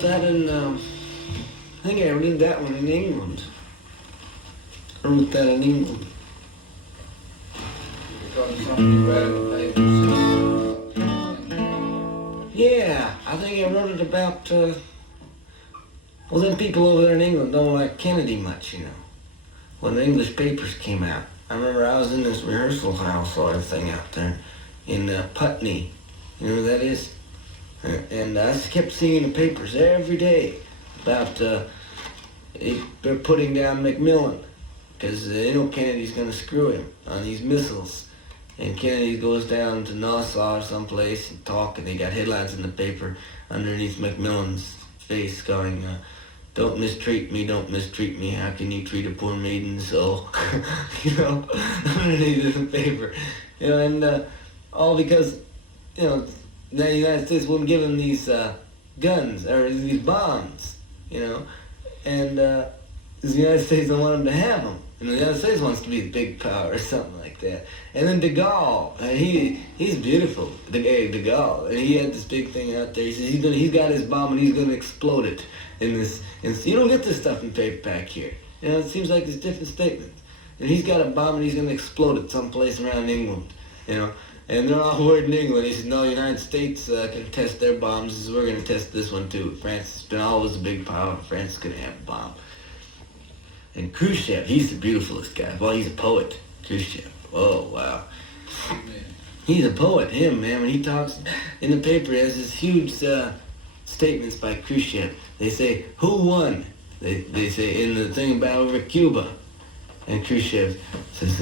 wrote that in, I think I read that one in England. I wrote that in England. Because something you read in the paper. Yeah, I think I wrote it about, well, them people over there in England don't like Kennedy much, you know. When the English papers came out, I remember I was in this rehearsal house sort of thing out there in Putney. You know where that is? And I just kept seeing in the papers every day about they're putting down Macmillan because they know Kennedy's going to screw him on these missiles. And Kennedy goes down to Nassau or someplace and talk, and they got headlines in the paper underneath Macmillan's face going, don't mistreat me, how can you treat a poor maiden so? You know, underneath the paper. You know, and all because, you know, the United States wouldn't give them these guns, or these bombs, you know, and the United States don't want them to have them. You know, the United States wants to be a big power or something like that. And then de Gaulle, he's beautiful, de Gaulle, and he had this big thing out there. He says he's got his bomb and he's gonna explode it in this. And you don't get this stuff in paperback here. You know, it seems like there's different statements. And he's got a bomb and he's gonna explode it someplace around England. You know, and they're all worried in England. He says, no, the United States can test their bombs. He says, we're gonna test this one too. France has been always a big power. France is gonna have a bomb. And Khrushchev, he's the beautifulest guy. Well, he's a poet, Khrushchev. Oh, wow. He's a poet, him, man. When he talks in the paper, he has this huge statements by Khrushchev. They say, who won? They say, in the thing about over Cuba. And Khrushchev says,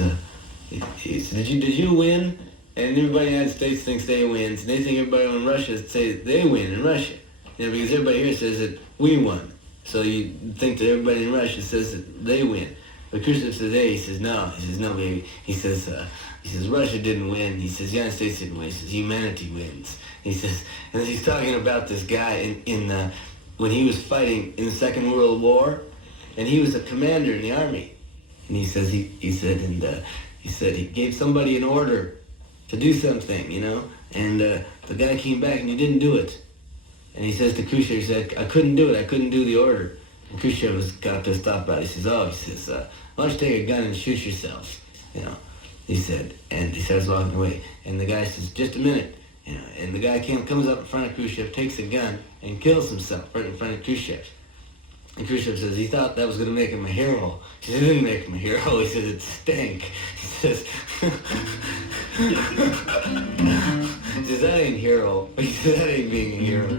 he says, did you win? And everybody in the United States thinks they win. And they think everybody in Russia says they win in Russia. You know, because everybody here says that we won. So you think that everybody in Russia says that they win. But Khrushchev says, hey, he says, no, baby. He says, Russia didn't win. He says, the United States didn't win. He says, humanity wins. He says, and he's talking about this guy when he was fighting in the Second World War, and he was a commander in the army. And he says, he said he gave somebody an order to do something, you know, and the guy came back and he didn't do it. And he says to Khrushchev, he said, I couldn't do it. I couldn't do the order. And Khrushchev was kind of pissed off about it. He says, why don't you take a gun and shoot yourself? You know, he said, and he starts walking away. And the guy says, just a minute. You know, and the guy comes up in front of Khrushchev, takes a gun, and kills himself right in front of Khrushchev. And Khrushchev says he thought that was going to make him a hero. He said, it didn't make him a hero. He said, it stank. He says, he says, that ain't hero. He said, that ain't being a hero.